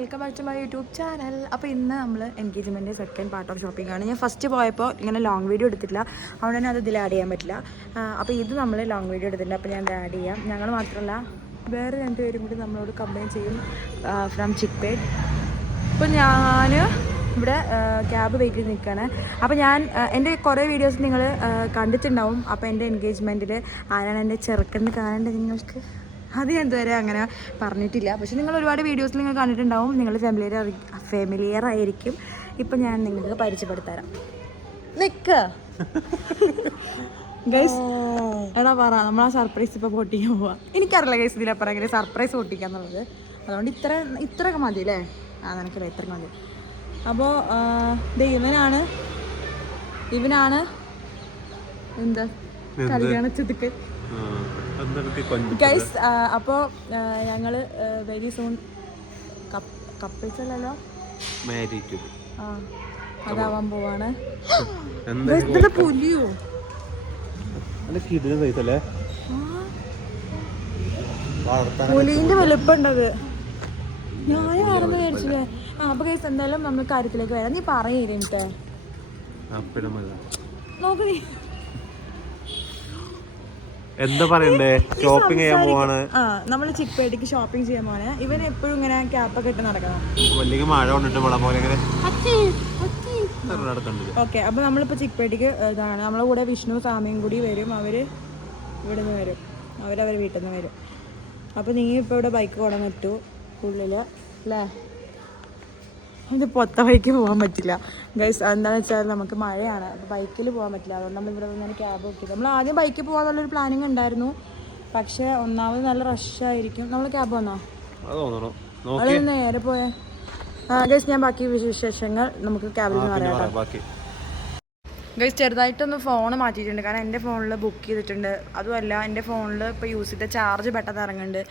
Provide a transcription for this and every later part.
Welcome back to my YouTube channel. അപ്പോൾ ഇന്ന് നമ്മൾ engagement second part of shopping ആണ്. ഞാൻ ഫസ്റ്റ് പോയപ്പോൾ ഇങ്ങനെ ലോങ് വീഡിയോ എടുത്തിട്ടില്ല, അതുകൊണ്ട് തന്നെ അത് ഇതിൽ ആഡ് ചെയ്യാൻ പറ്റില്ല. അപ്പോൾ ഇത് നമ്മൾ ലോങ് വീഡിയോ എടുത്തിട്ടുണ്ട്, അപ്പോൾ ഞാൻ ആഡ് ചെയ്യാം. ഞങ്ങൾ മാത്രമല്ല വേറെ 2 പേരും കൂടി നമ്മളോട് കമ്പൈൻ ചെയ്യും ഫ്രം ചിക്പേട്ട്. അപ്പോൾ ഞാൻ ഇവിടെ ക്യാബ് വെയിറ്റ് ചെയ്ത് നിൽക്കുകയാണ്. അപ്പോൾ ഞാൻ എൻ്റെ കുറേ വീഡിയോസ് നിങ്ങൾ കണ്ടിട്ടുണ്ടാവും. അപ്പോൾ എൻ്റെ എൻഗേജ്മെൻറ്റിൽ ആരാണ് എൻ്റെ ചെറുക്കൻ്റെ കാണേണ്ടത് നിങ്ങൾക്ക് അത് ഞാൻ ഇതുവരെ അങ്ങനെ പറഞ്ഞിട്ടില്ല. പക്ഷെ നിങ്ങൾ ഒരുപാട് വീഡിയോസിൽ നിങ്ങൾ കണ്ടിട്ടുണ്ടാവും, നിങ്ങൾ ഫെമിലിയർ ആയിരിക്കും. ഇപ്പം ഞാൻ നിങ്ങൾക്ക് പരിചയപ്പെടുത്തരാം. നിൽക്കുക ഗൈസ്, എടാ പറ, നമ്മൾ ആ സർപ്രൈസ് ഇപ്പോൾ പൊട്ടിക്കാൻ പോവാം. എനിക്കറിയില്ല ഗൈസ് ഇതിലപ്പുറം എങ്ങനെ സർപ്രൈസ് പൊട്ടിക്കാന്നുള്ളത്, അതുകൊണ്ട് ഇത്രയൊക്കെ മതി അല്ലേ? നിനക്കറിയാം ഇത്രയൊക്കെ മതി. അപ്പോൾ ഇവനാണ് എന്താ കല്യാണ ചുതുക്കൻ ഗൈസ്. അപ്പോൾ ഞങ്ങൾ വെരി സൂൺ കപ്പിൾസ് അല്ലല്ലോ, അതാവാൻ പോവാണ്. പുലിയോ പുലിന്റെ വലുപ്പുണ്ടത്, ഞാൻ ആണെന്ന് വിചാരിച്ചില്ലേ. അപ്പൊ ഗൈസ് എന്തായാലും നമ്മൾ കാര്യത്തിലേക്ക് വരാം. നീ പറയേ നോക്ക്, നീ എന്താ പറയണ്ടേ? ഷോപ്പിംഗ് ചെയ്യാൻ പോവാണ്. നമ്മള് ചിക്പേട്ടേക്ക് ഷോപ്പിംഗ് ചെയ്യാൻ പോവാണ്. ഇവൻ എപ്പോഴും ഇങ്ങനെ ക്യാപ്പൊക്കെ ഇട്ട് നടക്കണം. വലിയ മഴ കൊണ്ടിട്ട് പോലെ ഓക്കെ, അപ്പൊ നമ്മളിപ്പോ ചിക്പേട്ടേക്ക് ഇതാണ്. നമ്മളെ കൂടെ വിഷ്ണു സാമിയും കൂടി വരും. അവര് ഇവിടെ നിന്ന് വരും, അവരവരെ വീട്ടിൽ നിന്ന് വരും. അപ്പൊ നീ ഇപ്പൊ ഇവിടെ ബൈക്ക് കൊണ്ടുവന്നിട്ടു ഉള്ളില് അല്ലേ? ഇത് പൊത്ത വഴിക്ക് പോകാൻ പറ്റില്ല ഗൈസ്. എന്താണെന്ന് വെച്ചാൽ നമുക്ക് മഴയാണ്, അപ്പോൾ ബൈക്കിൽ പോകാൻ പറ്റില്ല. അതുകൊണ്ട് നമ്മൾ ഇവിടെ നിന്ന് ക്യാബ് ബുക്ക് ചെയ്തു. നമ്മൾ ആദ്യം ബൈക്കിൽ പോകാന്നുള്ളൊരു പ്ലാനിങ് ഉണ്ടായിരുന്നു, പക്ഷേ ഒന്നാമത് നല്ല റഷായിരിക്കും. നമ്മൾ ക്യാബ് വന്നോ? അത് നേരെ പോയേ ഗൈസ്. ഞാൻ ബാക്കി വിശേഷങ്ങൾ നമുക്ക് ക്യാബിൽ നിന്ന് പറയാം ഗൈസ്. ചെറുതായിട്ടൊന്ന് ഫോൺ മാറ്റിയിട്ടുണ്ട്, കാരണം എൻ്റെ ഫോണിൽ ബുക്ക് ചെയ്തിട്ടുണ്ട്. അതുമല്ല എൻ്റെ ഫോണിൽ ഇപ്പോൾ യൂസ് ചെയ്ത ചാർജ് പെട്ടെന്ന് ഇറങ്ങുന്നുണ്ട്.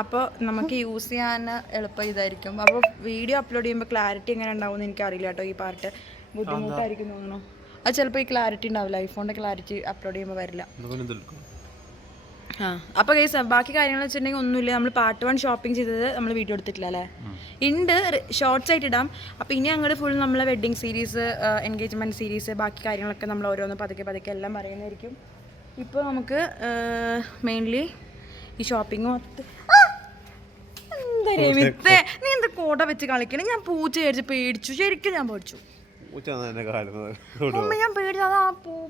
അപ്പോൾ നമുക്ക് യൂസ് ചെയ്യാൻ എളുപ്പം ഇതായിരിക്കും. അപ്പോൾ വീഡിയോ അപ്ലോഡ് ചെയ്യുമ്പോൾ ക്ലാരിറ്റി എങ്ങനെ ഉണ്ടാവും എന്ന് എനിക്കറിയില്ല കേട്ടോ. ഈ പാർട്ട് ബുദ്ധിമുട്ടായിരിക്കും തോന്നുന്നു. അത് ചിലപ്പോൾ ഈ ക്ലാരിറ്റി ഉണ്ടാവില്ല, ഐഫോണിൻ്റെ ക്ലാരിറ്റി അപ്ലോഡ് ചെയ്യുമ്പോൾ വരില്ല. അപ്പോൾ ഗൈസ് ബാക്കി കാര്യങ്ങൾ വെച്ചിട്ടുണ്ടെങ്കിൽ ഒന്നുമില്ല. നമ്മൾ പാർട്ട് 1 ഷോപ്പിംഗ് ചെയ്തത് നമ്മൾ വീഡിയോ എടുത്തിട്ടില്ല അല്ലേ? ഉണ്ട്, ഷോർട്സ് ആയിട്ട് ഇടാം. അപ്പോൾ ഇനി അങ്ങോട്ട് ഫുൾ നമ്മളെ വെഡ്ഡിങ് സീരീസ്, എൻഗേജ്മെൻറ്റ് സീരീസ്, ബാക്കി കാര്യങ്ങളൊക്കെ നമ്മൾ ഓരോന്ന് പതുക്കെ എല്ലാം പറയുന്നതായിരിക്കും. ഇപ്പോൾ നമുക്ക് മെയിൻലി ഈ ഷോപ്പിംഗ് മൊത്തം നീ എന്താ കോട വെച്ച് കളിക്കണം? ഞാൻ പൂച്ച പേടിച്ചു, ശരിക്കും ഞാൻ പേടിച്ചു. ഞാൻ പേടിച്ചു, അത് ആ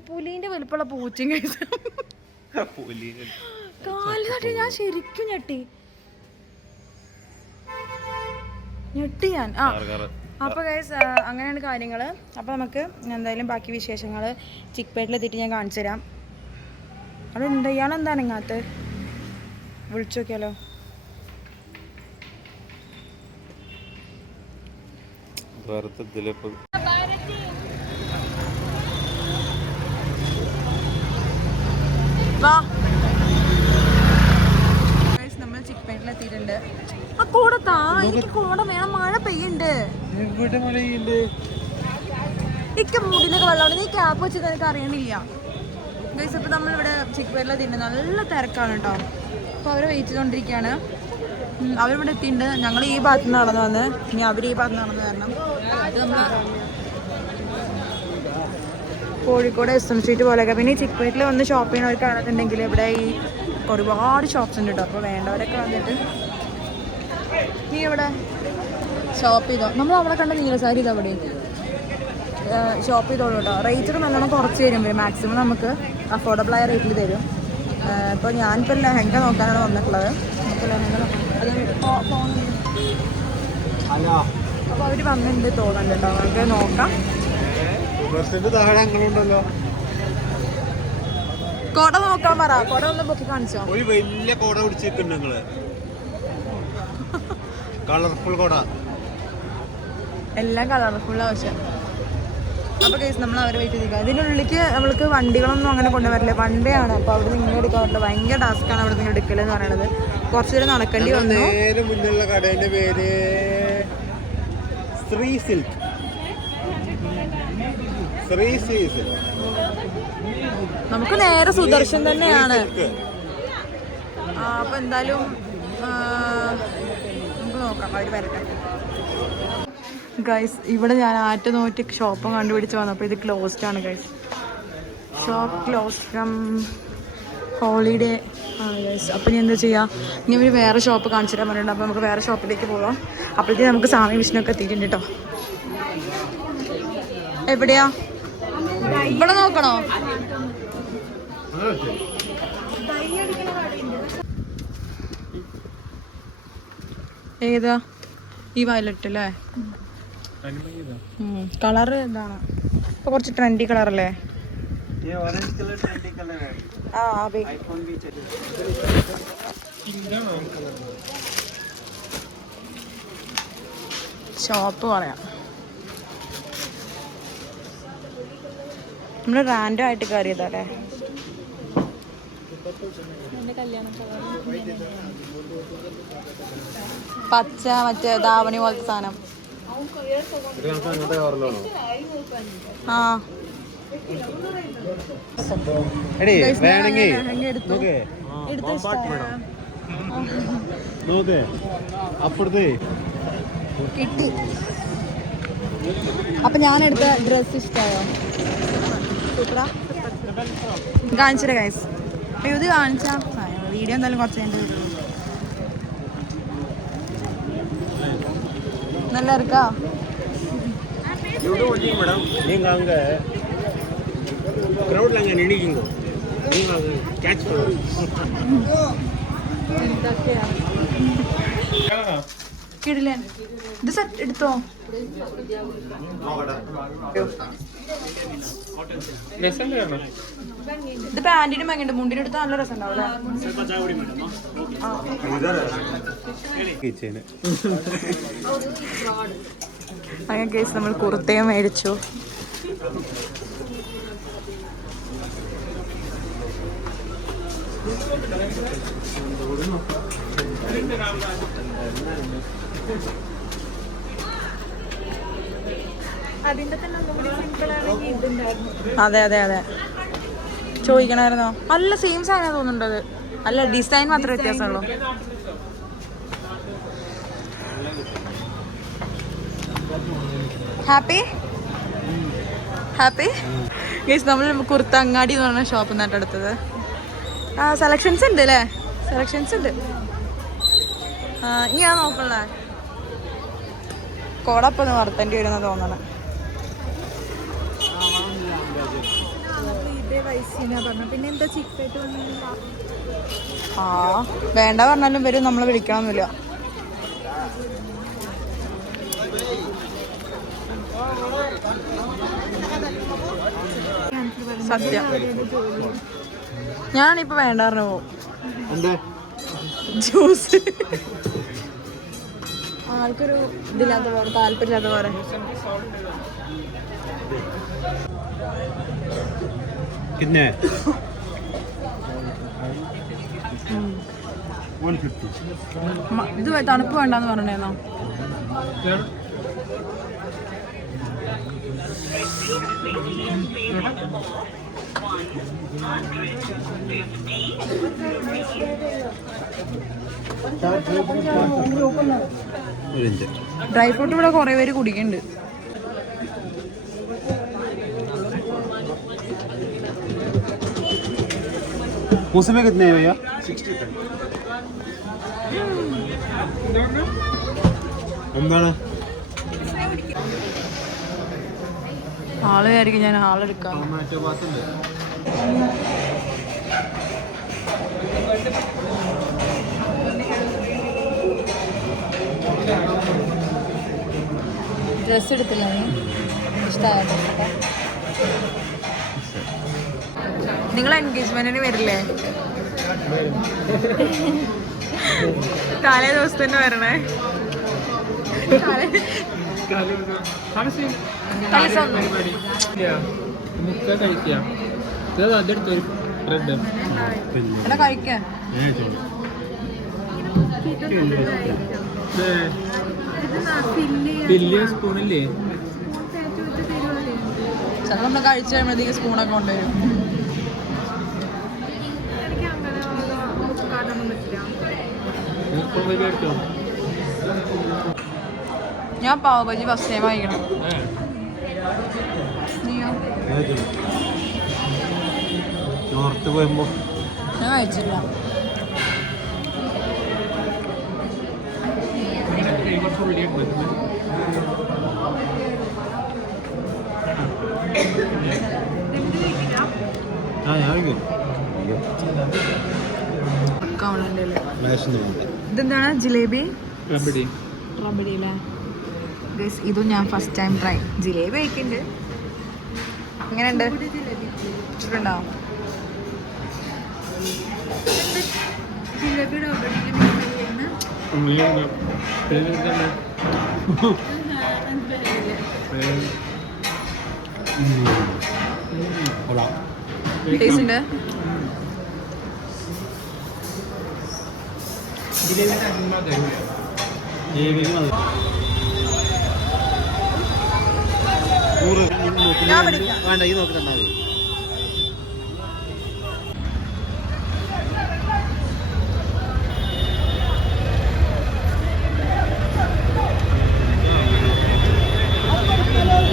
പുലിന്റെ വലുപ്പമുള്ള പൂച്ചയും കാലിനാട്ടി ഞാൻ ശരിക്കും ഞെട്ടി ഞാൻ. അപ്പോൾ ഗൈസ് അങ്ങനെയാണ് കാര്യങ്ങൾ. അപ്പോൾ നമുക്ക് എന്തായാലും ബാക്കി വിശേഷങ്ങൾ ചിക്പേട്ടിലെത്തിയിട്ട് ഞാൻ കാണിച്ചു തരാം. അതെന്താ ഇയാളെന്താണ് ഇങ്ങാത്ത്? വിളിച്ചു നോക്കിയാലോ. നമ്മൾ ചിക്പേട്ടിലെത്തിയിട്ടുണ്ട്. ആ കോട താ, എനിക്ക് കോട വേണം, മഴ പെയ്യുണ്ട്. ഇക്ക് മൂടിലൊക്കെ വെള്ളമുണ്ട്. നീ ക്യാപ്പ് വെച്ചത് എനിക്ക് അറിയണില്ല ഗൈസ്. ഇപ്പം നമ്മളിവിടെ ചിക്പേട്ടിലെത്തിയിട്ടുണ്ട്, നല്ല തിരക്കാണ് കേട്ടോ. അപ്പോൾ അവർ വെയിറ്റ് ചെയ്തുകൊണ്ടിരിക്കുകയാണ്. അവരിവിടെ എത്തിയിട്ടുണ്ട്. ഞങ്ങൾ ഈ ഭാഗത്ത് നിന്ന് നടന്നു വന്ന്, ഇനി അവർ ഈ ഭാഗത്ത് നടന്നു വരണം. ഇത് നമ്മൾ കോഴിക്കോട് SM സ്ട്രീറ്റ് പോലെയൊക്കെ. പിന്നെ ഈ ചിക്പേട്ടിൽ വന്ന് ഷോപ്പ് ചെയ്യുന്നവർക്ക് ആണെന്നുണ്ടെങ്കിൽ ഇവിടെ ഈ ഒരുപാട് ഷോപ്സ് ഉണ്ട് കേട്ടോ. അപ്പോൾ വേണ്ടവരൊക്കെ വന്നിട്ട് നീ ഇവിടെ ഷോപ്പ് ചെയ്തോ. നമ്മൾ അവിടെ കണ്ട നീലസാരി ഇത് അവിടെ ഷോപ്പ് ചെയ്തോളൂ കേട്ടോ. റേറ്റ് നല്ലോണം കുറച്ച് തരും, മാക്സിമം നമുക്ക് അഫോർഡബിളായ റേറ്റിൽ തരും. ഇപ്പോൾ ഞാനിപ്പോൾ ലെഹങ്ക നോക്കാനാണ് വന്നിട്ടുള്ളത്. നമുക്ക് ലെഹങ്ക അപ്പോൾ അവർ വന്നിട്ടുണ്ട് തോന്നുന്നുണ്ട് കേട്ടോ. നമുക്ക് നോക്കാം. കോട നോക്കാൻ പറ, കോട ഒന്ന് പൊക്കി കാണിച്ചോ. ഒരു വലിയ കോട പിടിച്ചിട്ടുണ്ട് നിങ്ങള്, കളർഫുൾ കോട, എല്ലാം കളർഫുൾ ആവശ്യം. അപ്പോൾ കേസ് നമ്മൾ അവരെ വെയിറ്റ് ചെയ്തിരിക്കുക. ഇതിനുള്ളിലേക്ക് നമ്മൾക്ക് വണ്ടികളൊന്നും അങ്ങനെ കൊണ്ടുവരില്ല, വണ്ടിയാണ്. അപ്പോൾ അവിടെ നിന്ന് ഇങ്ങനെ എടുക്കാറുണ്ട്. ഭയങ്കര ടാസ്ക്കാണ് അവിടെ നിന്ന് എടുക്കലെന്ന് പറയണത്. കുറച്ച് നേരം നടക്കേണ്ടി വന്നു. നേരെ മുന്നിലുള്ള കടേന്റെ പേര് ശ്രീ സിൽക്ക്. നമുക്ക് നേരെ സുദർശൻ തന്നെയാണ്. അപ്പോൾ എന്തായാലും നമുക്ക് നോക്കാം, അവർ വരട്ടെ. ഗൈസ്, ഇവിടെ ഞാൻ ആറ്റുനോറ്റ് ഷോപ്പ് കണ്ടുപിടിച്ച് വന്നപ്പോൾ ഇത് ക്ലോസ്ഡ് ആണ് guys. Shop close from holiday ആണ് ഗൈസ്. അപ്പം ഇനി എന്താ ചെയ്യുക, ഇനി ഒരു വേറെ ഷോപ്പ് കാണിച്ചു തരാൻ പറഞ്ഞിട്ടുണ്ട്. അപ്പോൾ നമുക്ക് വേറെ ഷോപ്പിലേക്ക് പോകാം. അപ്പോഴത്തേക്ക് നമുക്ക് സ്വാമി വിഷ്ണു ഒക്കെ എത്തിയിട്ടുണ്ട് കേട്ടോ. എവിടെയാ? ഇവിടെ നോക്കണോ? ഏതാ? ഈ വയലറ്റ് അല്ലേ? കളർ എന്താണ് ഇപ്പൊ കുറച്ച് ട്രെൻഡി കളർ അല്ലേ? ഷോപ്പ് പറയാം. നമ്മള് റാൻഡം ആയിട്ട് കയറിയതല്ലേ. പച്ച മറ്റേ ധാവണി പോലത്തെ സാധനം. ആ കിട്ടി. അപ്പൊ ഞാൻ എടുത്ത ഡ്രസ് ഇഷ്ടമായോ? സൂപ്പറാ. കാണിച്ചിട്ട് ഗൈസ്, ഇത് കാണിച്ചാ വീഡിയോ എന്തായാലും കുറച്ച് കഴിഞ്ഞിട്ട് വരുള്ളൂ. நல்லா இருக்கா? நீங்க அங்க கிரவுட்ல அங்க நின்னுக்கீங்க, நீங்க அங்க கேட்ச் കിടിലൻ. ഇത് സെറ്റ് എടുത്തോ? ഇത് പാന്റിനും ഭംഗിയുണ്ട്, മുണ്ടിനും എടുത്താൽ നല്ല രസം ഉണ്ടാവും. അങ്ങനെ കേസ് നമ്മൾ കുർത്തയും മേടിച്ചു. അതെ അതെ അതെ, ചോദിക്കണമായിരുന്നോ? അല്ല, സെയിം സാധനം തോന്നുന്നുണ്ടത്. അല്ല, ഡിസൈൻ മാത്രമേ വ്യത്യാസമുള്ളൂ. ഹാപ്പി ഹാപ്പി ഗൈസ്, നമ്മൾ കുർത്ത അങ്ങാടി എന്ന് പറഞ്ഞ ഷോപ്പ് നിന്നിട്ട് എടുത്തത്. സെലക്ഷൻസ് ഉണ്ട് അല്ലേ? സെലക്ഷൻസ് ഉണ്ട്. ഇനി ഞാൻ നോക്കണേ, കോടൊപ്പം വറുത്തേണ്ടി വരുന്ന തോന്നണം. ആ വേണ്ട പറഞ്ഞാലും വരും, നമ്മളെ വിളിക്കണമെന്നില്ല. സത്യം, ഞാനിപ്പോ വേണ്ട പറഞ്ഞു പോവും. ജ്യൂസ് ആൾക്കൊരു ഇതില്ലാത്ത പോലെ, താല്പര്യമില്ലാത്ത പോലെ. ഇത് തണുപ്പ് വേണ്ടെന്ന് പറഞ്ഞേന്നോ? ഡ്രൈ ഫ്രൂട്ട് ഇവിടെ കുറെ പേര് കുടിക്കുന്നുണ്ട്. उसमें कितने है भैया? 60 എന്താണ് ആള് ആയിരിക്കും, ഞാൻ ആളെടുക്കാം. ടൊമാറ്റോ പാത്തുണ്ട്. ഡ്രസ് എടുത്തില്ല നീ? ഇഷ്ടമായ ഡ്രസ്സൊക്കെ? നിങ്ങൾ എൻഗേജ്മെന്റിന് വരില്ലേ? തലേ ദിവസം തന്നെ വരണേ. എടാ കഴിക്കാൻ സ്പൂണില്ലേ? ചില നമ്മൾ കഴിച്ചു കഴിയുമ്പോഴത്തേക്ക് സ്പൂണൊക്കെ കൊണ്ടുവരും. ഞാൻ പാവ് ബജി ഫസ്റ്റ് ടൈം വാങ്ങിക്കണം. നീയോ? നോർത്ത് പോയപ്പോ ഞാൻ കഴിച്ചില്ല. ഇതെന്താണ്? ജിലേബി റബഡിയിലെ ഇതും ഞാൻ ഫസ്റ്റ് ടൈം ട്രൈ. ജിലേബി കഴിക്കുന്നുണ്ട്. എങ്ങനെയുണ്ട്? ഇഷ്ടമുണ്ടോ? ടേസ്റ്റ് ഉണ്ട്. വേണ്ട ഈ നോക്കി തന്നാൽ മതി.